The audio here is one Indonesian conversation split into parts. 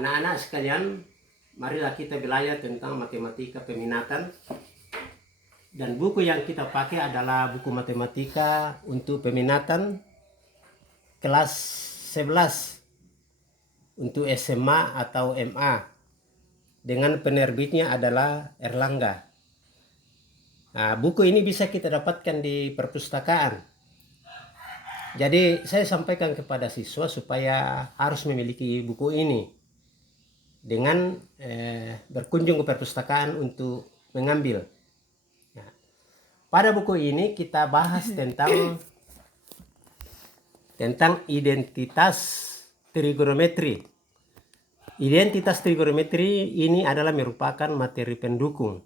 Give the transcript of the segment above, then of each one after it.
Anak-anak sekalian, marilah kita belajar tentang matematika peminatan. Dan buku yang kita pakai adalah buku matematika untuk peminatan kelas 11 untuk SMA atau MA. Dengan penerbitnya adalah Erlangga. Nah, buku ini bisa kita dapatkan di perpustakaan. Jadi saya sampaikan kepada siswa supaya harus memiliki buku ini dengan berkunjung ke perpustakaan untuk mengambil. Nah, pada buku ini kita bahas tentang identitas trigonometri. Identitas trigonometri ini adalah merupakan materi pendukung.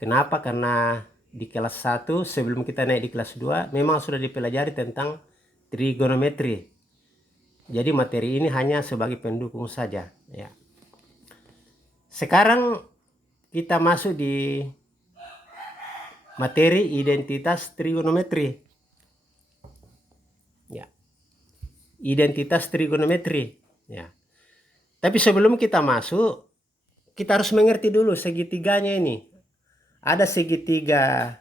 Kenapa? Karena di kelas 1 sebelum kita naik di kelas 2 memang sudah dipelajari tentang trigonometri. Jadi materi ini hanya sebagai pendukung saja, ya. Sekarang kita masuk di materi identitas trigonometri. Ya. Identitas trigonometri, ya. Tapi sebelum kita masuk, kita harus mengerti dulu segitiganya ini. Ada segitiga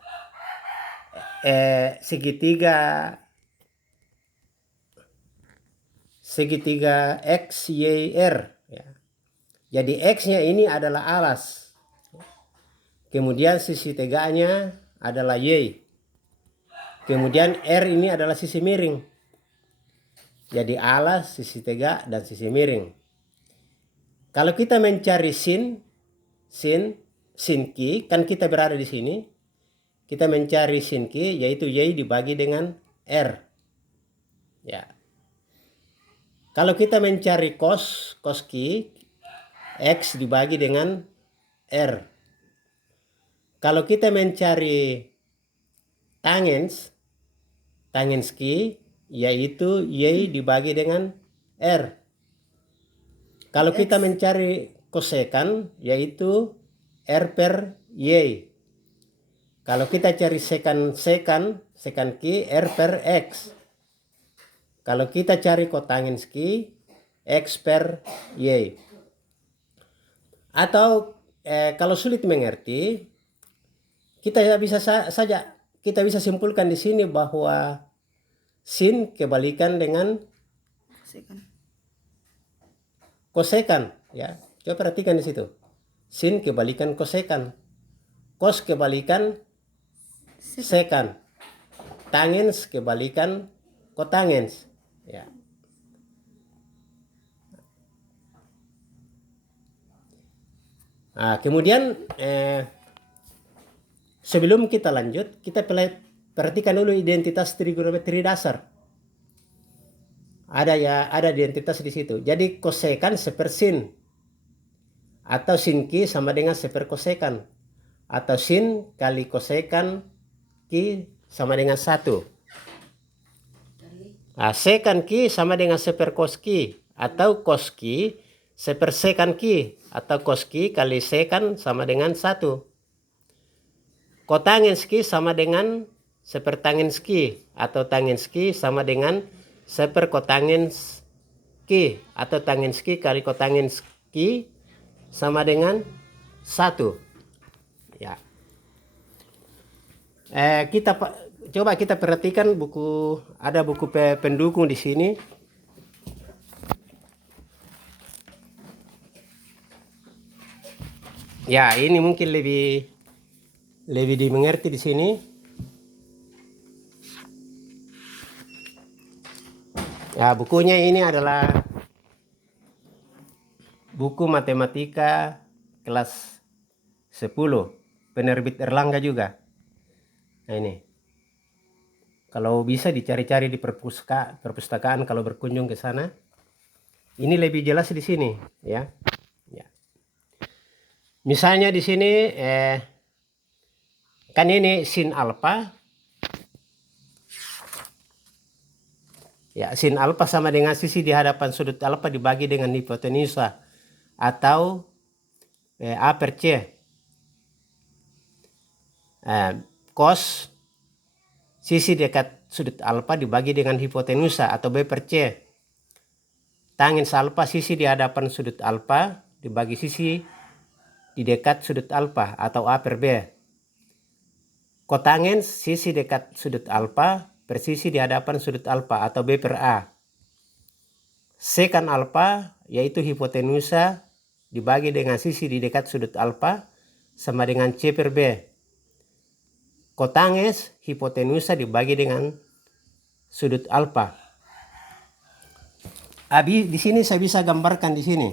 X, Y, R. Ya. Jadi X-nya ini adalah alas. Kemudian sisi tegaknya adalah Y. Kemudian R ini adalah sisi miring. Jadi alas, sisi tegak, dan sisi miring. Kalau kita mencari sin ki, kan kita berada di sini. Kita mencari sin ki, yaitu Y dibagi dengan R. Ya. Kalau kita mencari cos ki, X dibagi dengan R. Kalau kita mencari tangens ki, yaitu Y dibagi dengan R. Kalau kita mencari kosekan, yaitu R per Y. Kalau kita cari sekan ki, R per X. Kalau kita cari kotangens ki, X per Y. Atau kalau sulit mengerti, kita bisa simpulkan di sini bahwa sin kebalikan dengan kosekan, ya. Coba perhatikan di situ. Sin kebalikan kosekan. Cos kebalikan sekan. Tangens kebalikan kotangens, ya. Nah, kemudian sebelum kita lanjut, kita perhatikan dulu identitas trigonometri dasar. Ada identitas di situ. Jadi kosekan sepersin, atau sin ki sama dengan seperkosekan, atau sin kali kosekan ki sama dengan 1. Nah, sekan ki sama dengan seperkos ki, atau kos ki sepersekan ki, atau cos ki kali sekan sama dengan 1. Kotangens ki sama dengan sepertangens ki, atau tangens ki sama dengan seperkotangens ki, atau tangens ki kali kotangens ki sama dengan 1. Ya. Coba kita perhatikan ada buku pendukung di sini. Ya, ini mungkin lebih dimengerti di sini. Ya, bukunya ini adalah buku matematika kelas 10, penerbit Erlangga juga. Nah, ini. Kalau bisa dicari-cari di perpustakaan kalau berkunjung ke sana. Ini lebih jelas di sini, ya. Misalnya di sini kan ini sin alfa. Ya, sin alfa sama dengan sisi di hadapan sudut alfa dibagi dengan hipotenusa atau A per C. Cos sisi dekat sudut alfa dibagi dengan hipotenusa atau B per C. Tangens alfa sisi di hadapan sudut alfa dibagi sisi di dekat sudut alfa atau A per B. Kotangens sisi dekat sudut alfa per sisi di hadapan sudut alfa atau B per A. Sekan alfa yaitu hipotenusa dibagi dengan sisi di dekat sudut alfa sama dengan C per B. Kotanges hipotenusa dibagi dengan sudut alfa. Di sini saya bisa gambarkan di sini.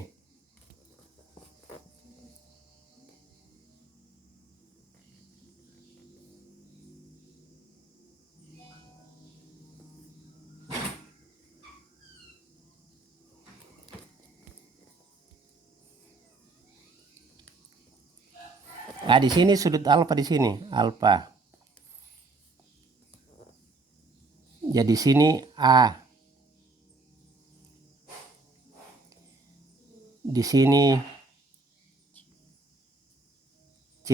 Di sini sudut alfa di sini, alfa. Jadi sini A. Di sini C.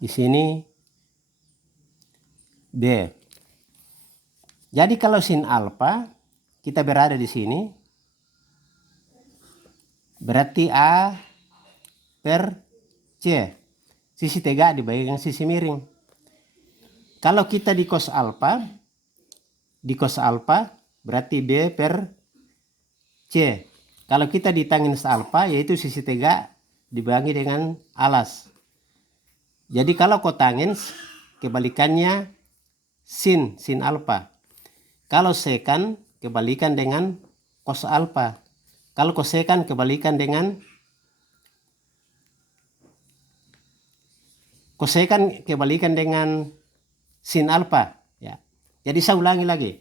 Di sini B. Jadi kalau sin alfa kita berada di sini, berarti A per C. Sisi tegak dibagi dengan sisi miring. Kalau kita di cos alfa berarti B per C. Kalau kita di tangens alfa yaitu sisi tegak dibagi dengan alas. Jadi kalau kotangens kebalikannya sin alfa. Kalau sekan kebalikan dengan cos alfa. Kalau kosekan kebalikan dengan sin alfa, ya. Jadi saya ulangi lagi.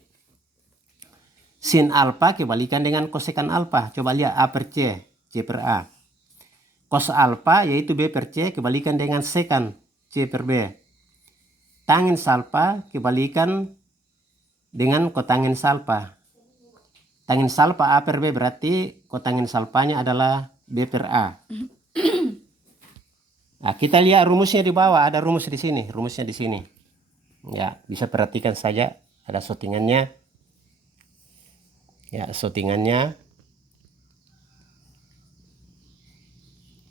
Sin alfa kebalikan dengan kosekan alfa. Coba lihat A per C, C per A. Cos alfa yaitu B per C kebalikan dengan sekan C per B. Tangens alfa kebalikan dengan kotangens alfa. Tangens alfa A per B berarti kotangens alfanya adalah B per A. Nah, kita lihat rumusnya di bawah, ada rumus di sini, rumusnya di sini. Ya, bisa perhatikan saja, ada shortingannya. Ya, shortingannya.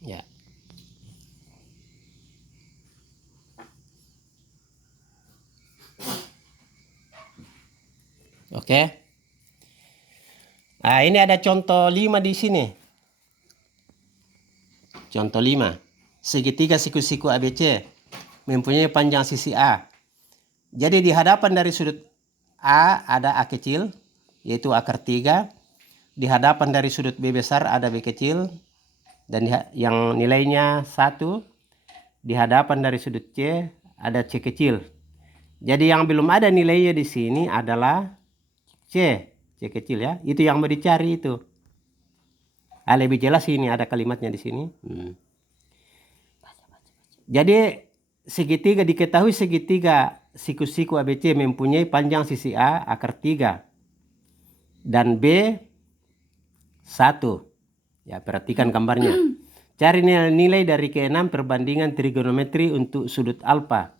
Ya. Oke. Nah, ini ada contoh 5 di sini. Contoh 5. Segitiga siku-siku ABC mempunyai panjang sisi A. Jadi di hadapan dari sudut A ada A kecil, yaitu akar 3. Di hadapan dari sudut B besar ada B kecil, dan yang nilainya 1. Di hadapan dari sudut C ada C kecil. Jadi yang belum ada nilainya di sini adalah C kecil ya. Itu yang mau dicari itu. Lebih jelas ini ada kalimatnya di sini. Jadi diketahui segitiga siku-siku ABC mempunyai panjang sisi A akar 3 dan B 1. Ya, perhatikan gambarnya. Cari nilai dari ke-6 perbandingan trigonometri untuk sudut alfa.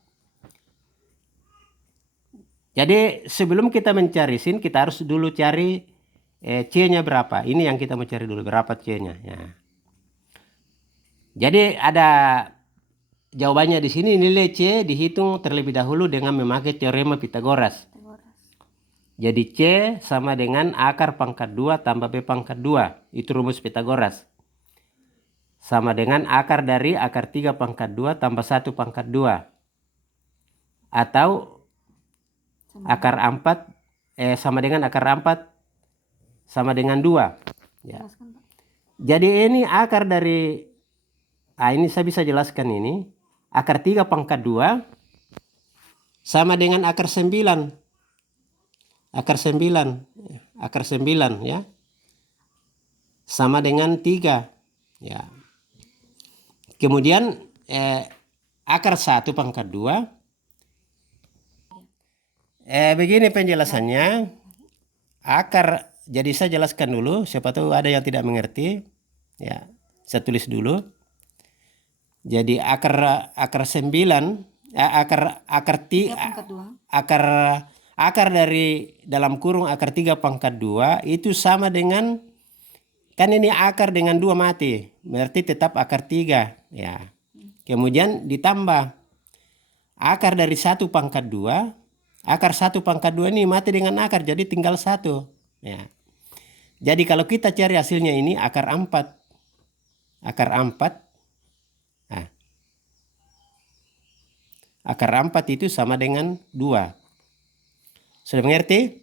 Jadi sebelum kita mencari sin, kita harus dulu cari C-nya berapa. Ini yang kita mau cari dulu, berapa C-nya. Ya. Jadi ada jawabannya di sini. Nilai C dihitung terlebih dahulu dengan memakai teorema Pitagoras. Jadi C sama dengan akar pangkat 2 tambah B pangkat 2. Itu rumus Pitagoras. Sama dengan akar dari akar 3 pangkat 2 tambah 1 pangkat 2. Atau akar 4 sama dengan akar 4 sama dengan 2. Ya. Jadi ini akar dari, ini saya bisa jelaskan ini. Akar 3 pangkat 2 sama dengan akar 9. Akar 9 ya. Sama dengan 3. Ya. Kemudian akar 1 pangkat 2. Begini penjelasannya. Jadi saya jelaskan dulu, siapa tahu ada yang tidak mengerti. Ya, saya tulis dulu. Jadi akar 9 akar akar dari dalam kurung akar 3 pangkat 2 itu sama dengan, kan ini akar dengan 2 mati, berarti tetap akar 3 ya. Kemudian ditambah akar dari 1 pangkat 2, akar 1 pangkat 2 ini mati dengan akar, jadi tinggal 1 ya. Jadi kalau kita cari hasilnya ini akar 4. Akar 4. Nah, akar 4 itu sama dengan 2. Sudah mengerti?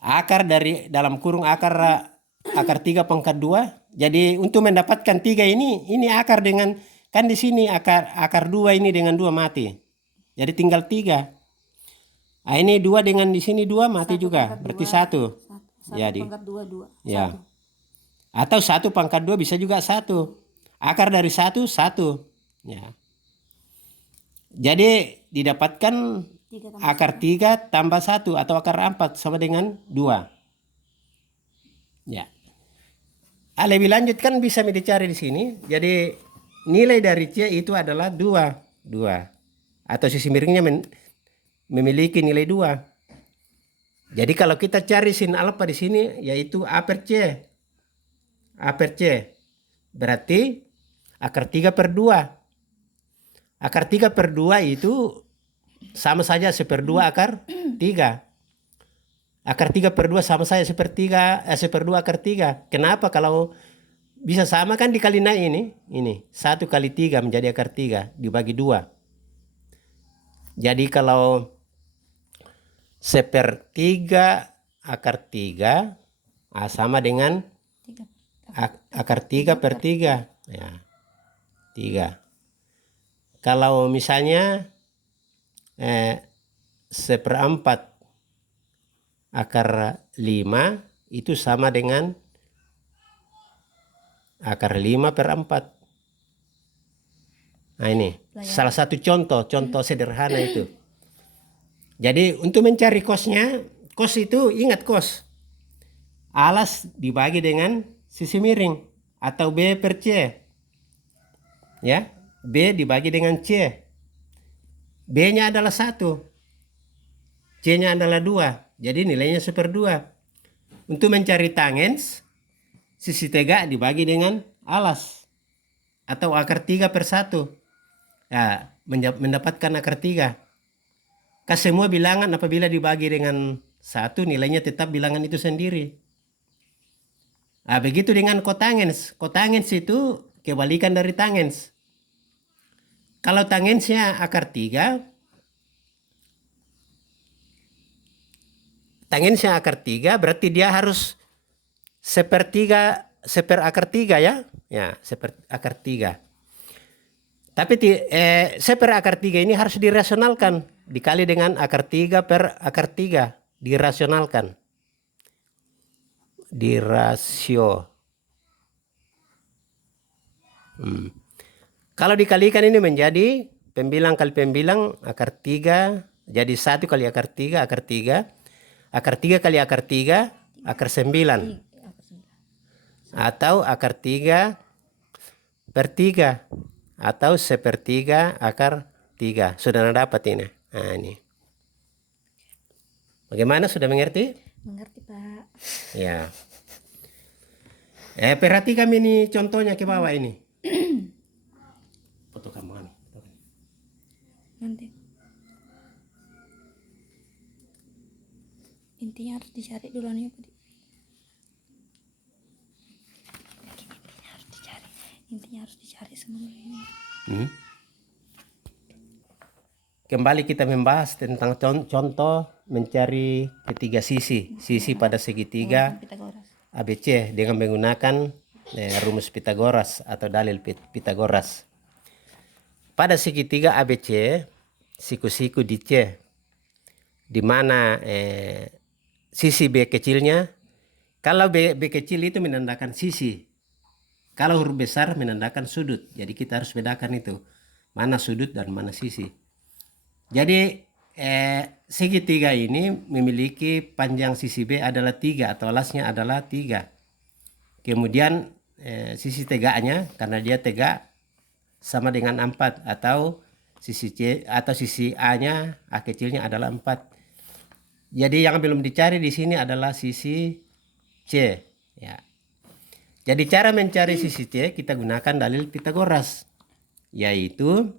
Akar dari dalam kurung akar 3 pangkat 2. Jadi untuk mendapatkan 3 ini akar dengan, kan di sini akar 2 ini dengan 2 mati. Jadi tinggal 3. Nah, ini 2 dengan di sini 2 mati juga. Berarti 1. Jadi pangkat 2, 2. ya. Atau 1 pangkat 2 bisa juga 1. Akar dari 1 1 ya. Jadi didapatkan akar 3 tambah 1 atau akar 4 sama dengan 2. Ya. Lebih lanjut kan bisa dicari di sini. Jadi nilai dari C itu adalah 2. Atau sisi miringnya memiliki nilai 2. Jadi kalau kita cari sin alfa di sini yaitu A per C. A per C. Berarti akar 3 per 2. Akar 3 per 2 itu sama saja 1/2 akar 3. Akar 3 per 2 sama saja 1/2 akar 3. Kenapa? Kalau bisa sama kan dikali naik ini. 1 kali 3 menjadi akar 3 dibagi 2. Jadi kalau 1/3 akar 3 sama dengan akar 3 per 3. Ya, 3. Kalau misalnya 1/4 akar 5 itu sama dengan akar 5 per 4. Nah ini salah satu contoh sederhana itu. Jadi untuk mencari kosnya, kos itu ingat kos. Alas dibagi dengan sisi miring atau B per C. Ya, B dibagi dengan C. B-nya adalah 1. C-nya adalah 2. Jadi nilainya 1/2. Untuk mencari tangens, sisi tegak dibagi dengan alas. Atau akar 3 per 1. Ya, mendapatkan akar 3. Semua bilangan apabila dibagi dengan 1 nilainya tetap bilangan itu sendiri. Nah, begitu dengan kotangens. Kotangens itu kebalikan dari tangens. Kalau tangensnya akar 3, tangensnya akar 3 berarti dia harus 1/3 akar 3 ya. Ya, akar 3. Tapi 1/akar 3 ini harus dirasionalkan. Dikali dengan akar 3 per akar 3. Dirasionalkan. Dirasio. Kalau dikalikan ini menjadi pembilang kali pembilang akar 3. Jadi 1 kali akar 3, akar 3. Akar 3 kali akar 3, akar 9. Atau akar 3 per 3. Atau 1/3 akar 3. Sudah dapat ini. Nah ini. Bagaimana, sudah mengerti? Mengerti, Pak. Ya. Perhatikan ini contohnya ke bawah ini. Foto kamu kan. Nanti. Intinya harus dicari dulu nih, Pak. Intinya harus dicari semua ini. Kembali kita membahas tentang contoh mencari ketiga sisi pada segitiga ABC dengan menggunakan rumus Pitagoras atau dalil Pitagoras. Pada segitiga ABC, siku-siku di C, di mana sisi B kecilnya, kalau B kecil itu menandakan sisi, kalau huruf besar menandakan sudut. Jadi kita harus bedakan itu, mana sudut dan mana sisi. Jadi segitiga ini memiliki panjang sisi B adalah 3 atau alasnya adalah 3. Kemudian sisi tegaknya, karena dia tegak, sama dengan 4 atau Sisi C atau sisi A-nya, A kecilnya adalah 4. Jadi yang belum dicari di sini adalah sisi C. Ya. Jadi cara mencari sisi C kita gunakan dalil Pitagoras. Yaitu,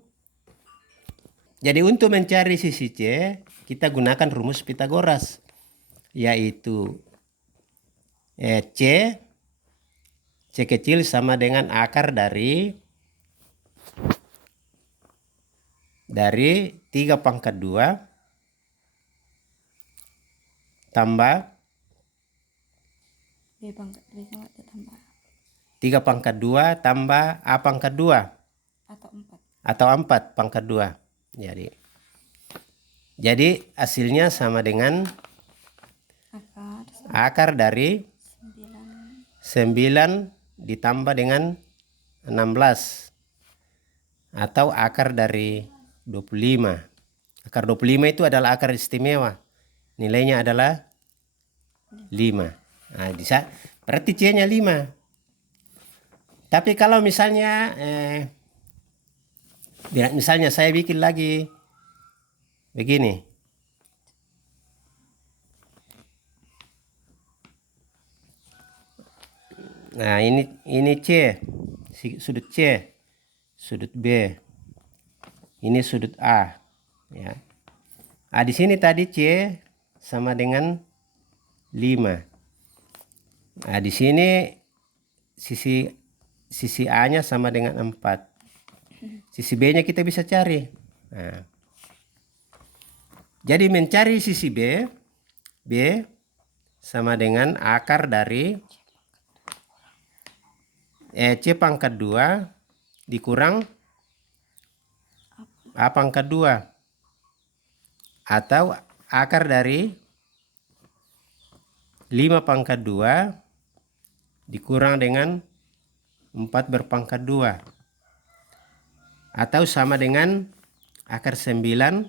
jadi untuk mencari sisi C kita gunakan rumus Pitagoras. Yaitu C kecil sama dengan akar dari 3 pangkat 2 tambah B pangkat tambah 3 pangkat 2 tambah A pangkat 2 atau 4. atau 4 pangkat 2. Jadi hasilnya sama dengan akar dari 9 ditambah dengan 16 atau akar dari 25. Akar 25 itu adalah akar istimewa. Nilainya adalah 5. Nah, bisa berarti C-nya 5. Tapi kalau misalnya saya bikin lagi begini. Nah, ini C, sudut C, sudut B. Ini sudut A, ya. Di sini tadi C sama dengan 5. Nah, di sini sisi A-nya sama dengan 4. Sisi B-nya kita bisa cari. Nah, jadi mencari sisi B sama dengan akar dari C pangkat 2 dikurang A pangkat 2 atau akar dari 5 pangkat 2 dikurang dengan 4 berpangkat 2 atau sama dengan akar 9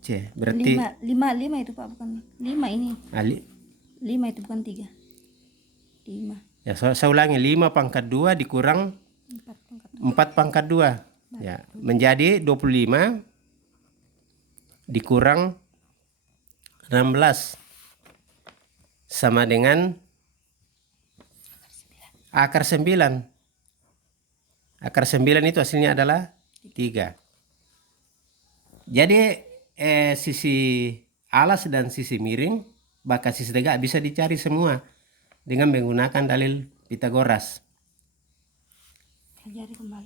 C. Berarti 5 itu Pak, bukan 5 ini. 5 itu bukan 3. 5. Ya, saya ulangi, 5 pangkat 2 dikurang 4 pangkat 2. Ya, menjadi 25 dikurang 16 sama dengan akar 9. Akar 9 itu hasilnya adalah 3. Jadi sisi alas dan sisi miring, bahkan sisi tegak bisa dicari semua dengan menggunakan dalil Pitagoras. Pelajari kembali.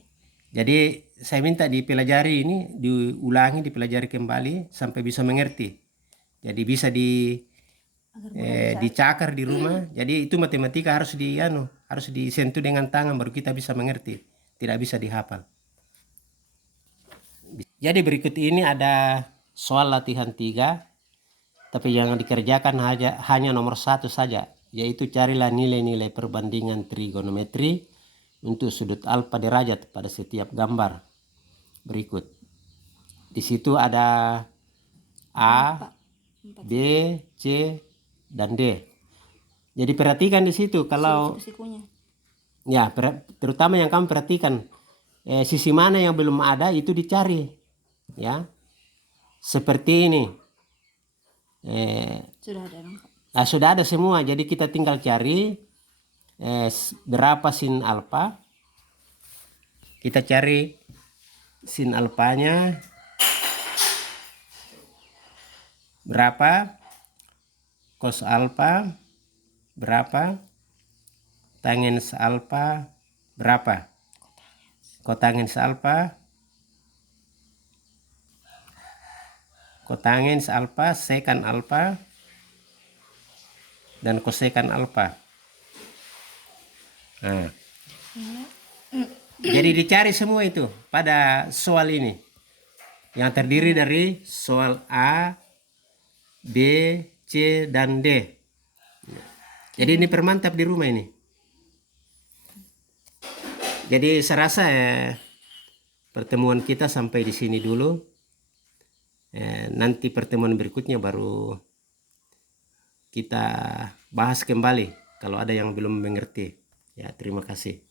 Jadi saya minta dipelajari ini, diulangi, dipelajari kembali sampai bisa mengerti. Jadi bisa dicakar di rumah. Jadi itu matematika harus disentuh dengan tangan baru kita bisa mengerti. Tidak bisa dihafal. Jadi berikut ini ada soal latihan 3, tapi yang dikerjakan hanya nomor 1 saja, yaitu carilah nilai-nilai perbandingan trigonometri untuk sudut alfa derajat pada setiap gambar berikut. Di situ ada A, B, C, dan D. Jadi perhatikan di situ kalau ya, terutama yang kamu perhatikan sisi mana yang belum ada itu dicari, ya. Seperti ini. Sudah ada semua. Jadi kita tinggal cari berapa sin alfa. Kita cari sin alfanya berapa, cos alfa berapa, tangens alfa berapa, kotangens alfa, kotangens alfa, sekan alfa, dan kosekan alfa. Nah, jadi dicari semua itu pada soal ini yang terdiri dari soal A, B, C, dan D. Jadi ini permantap di rumah ini. Jadi saya rasa pertemuan kita sampai di sini dulu. Nanti pertemuan berikutnya baru kita bahas kembali kalau ada yang belum mengerti. Ya, terima kasih.